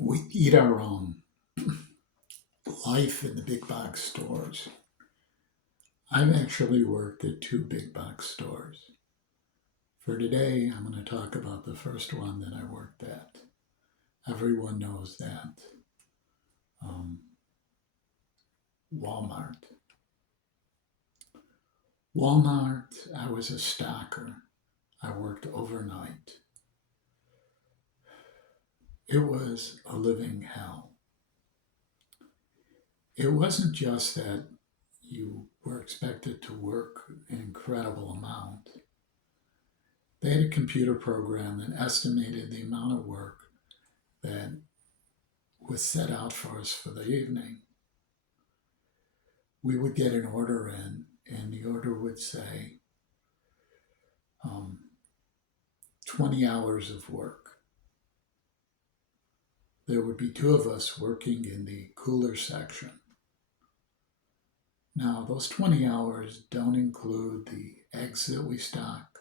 We eat our own life in the big box stores. I've actually worked at two big box stores. For today, I'm going to talk about the first one that I worked at. Everyone knows that. Um, Walmart. Walmart, I was a stocker. I worked overnight. It was a living hell. It wasn't just that you were expected to work an incredible amount. They had a computer program that estimated the amount of work that was set out for us for the evening. We would get an order in, and the order would say um, 20 hours of work. There would be two of us working in the cooler section. Now, those 20 hours don't include the eggs that we stock,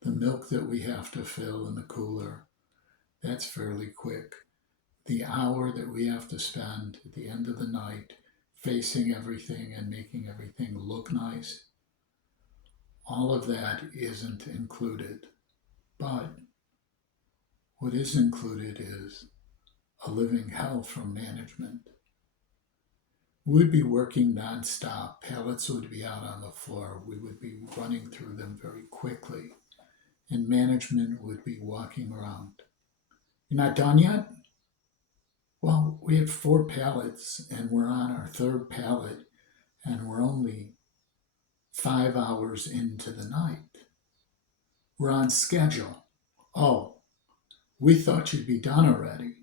the milk that we have to fill in the cooler. That's fairly quick. The hour that we have to spend at the end of the night facing everything and making everything look nice, all of that isn't included. But what is included is a living hell from management. We'd be working nonstop. Pallets would be out on the floor. We would be running through them very quickly. And management would be walking around. You're not done yet? Well, we have four pallets and we're on our third pallet and we're only 5 hours into the night. We're on schedule. Oh, we thought you'd be done already.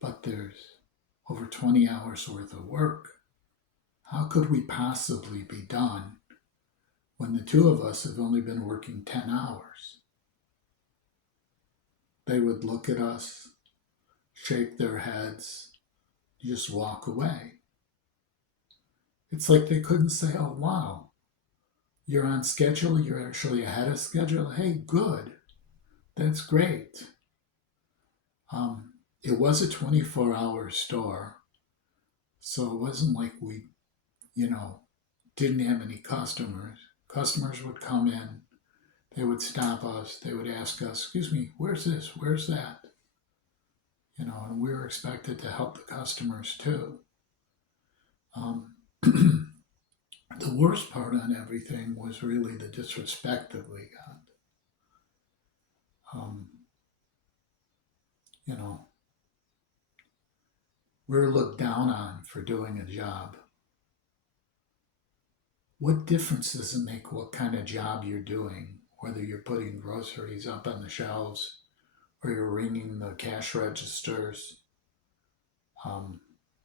But there's over 20 hours worth of work. How could we possibly be done when the two of us have only been working 10 hours? They would look at us, shake their heads, just walk away. It's like they couldn't say, oh, wow, you're on schedule, you're actually ahead of schedule. Hey, good, that's great. It was a 24-hour store, so it wasn't like we, didn't have any customers. Customers would come in, they would stop us, they would ask us, excuse me, where's this, where's that? And we were expected to help the customers too. Um, the worst part on everything was really the disrespect that we got. Um, you know, we were looked down on for doing a job. What difference does it make what kind of job you're doing, whether you're putting groceries up on the shelves or you're ringing the cash registers? Um,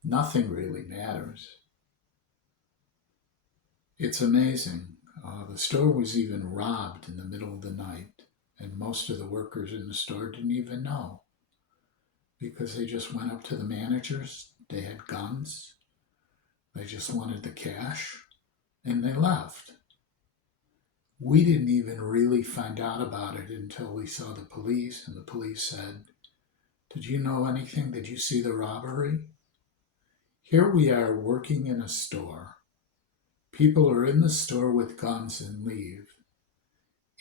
Nothing really matters. It's amazing. The store was even robbed in the middle of the night, and most of the workers in the store didn't even know because they just went up to the managers. They had guns. They just wanted the cash, and they left. We didn't even really find out about it until we saw the police, and the police said, did you know anything? Did you see the robbery? Here we are working in a store. People are in the store with guns and leave,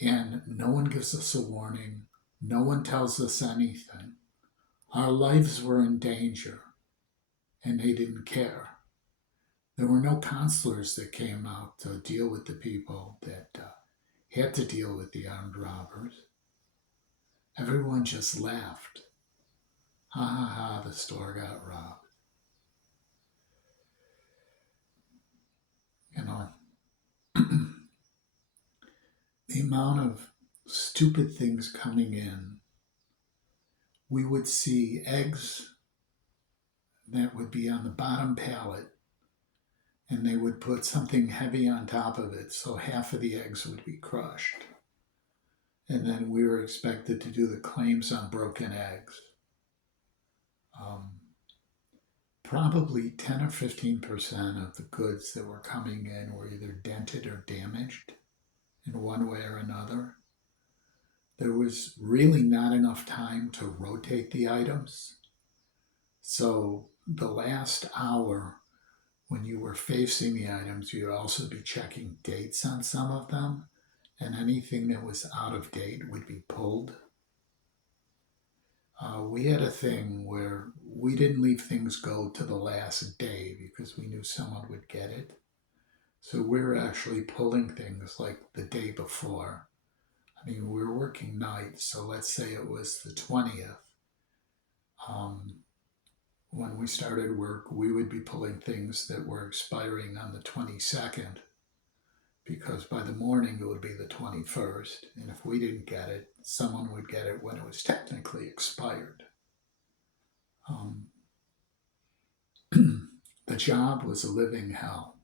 and no one gives us a warning. No one tells us anything. Our lives were in danger, and they didn't care. There were no counselors that came out to deal with the people that had to deal with the armed robbers. Everyone just laughed. Ha ha ha, the store got robbed. You know, the amount of stupid things coming in. We would see eggs that would be on the bottom pallet, and they would put something heavy on top of it, so half of the eggs would be crushed. And then we were expected to do the claims on broken eggs. Um, Probably 10 or 15% of the goods that were coming in were either dented or damaged in one way or another. There was really not enough time to rotate the items. So the last hour, when you were facing the items, you'd also be checking dates on some of them, and anything that was out of date would be pulled. We had a thing where we didn't leave things go to the last day because we knew someone would get it. So we were actually pulling things like the day before. I mean, we were working nights, so let's say it was the 20th. Um, when we started work, we would be pulling things that were expiring on the 22nd because by the morning it would be the 21st. And if we didn't get it, someone would get it when it was technically expired. Um, the job was a living hell.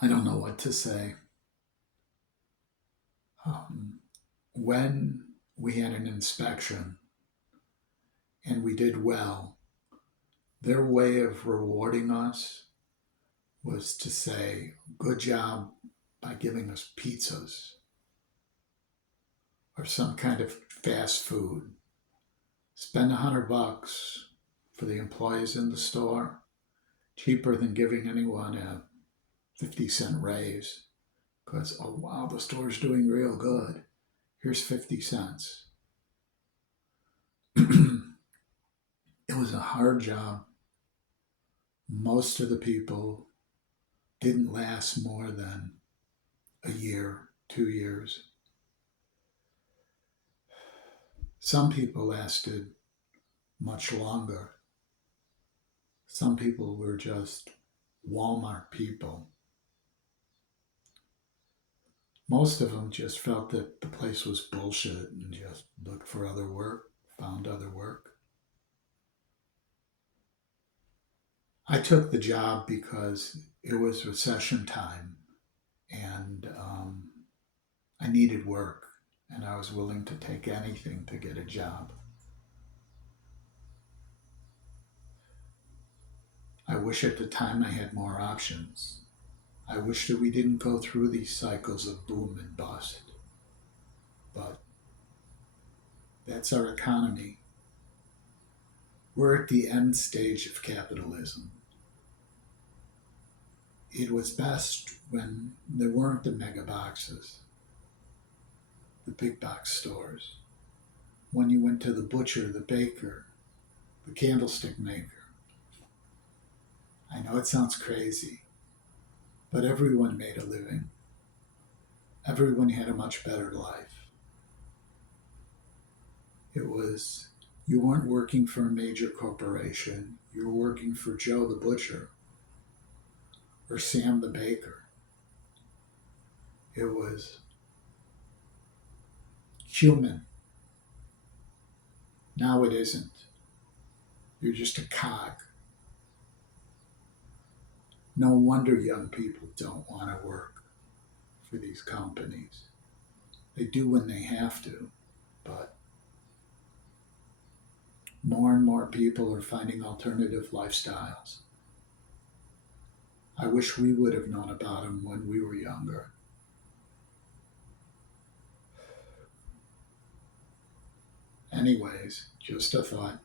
I don't know what to say. Um, when we had an inspection and we did well, their way of rewarding us was to say, good job, by giving us pizzas or some kind of fast food. Spend $100 for the employees in the store, cheaper than giving anyone a 50-cent raise. Because, oh wow, the store's doing real good. Here's 50 cents. It was a hard job. Most of the people didn't last more than a year, 2 years. Some people lasted much longer. Some people were just Walmart people. Most of them just felt that the place was bullshit and just looked for other work, found other work. I took the job because it was recession time and I needed work and I was willing to take anything to get a job. I wish at the time I had more options. I wish that we didn't go through these cycles of boom and bust. But that's our economy. We're at the end stage of capitalism. It was best when there weren't the mega boxes, the big box stores. When you went to the butcher, the baker, the candlestick maker. I know it sounds crazy, but everyone made a living. Everyone had a much better life. It was, you weren't working for a major corporation, you were working for Joe the butcher or Sam the baker. It was human. Now it isn't. You're just a cog. No wonder young people don't want to work for these companies. They do when they have to, but more and more people are finding alternative lifestyles. I wish we would have known about them when we were younger. Anyways, just a thought.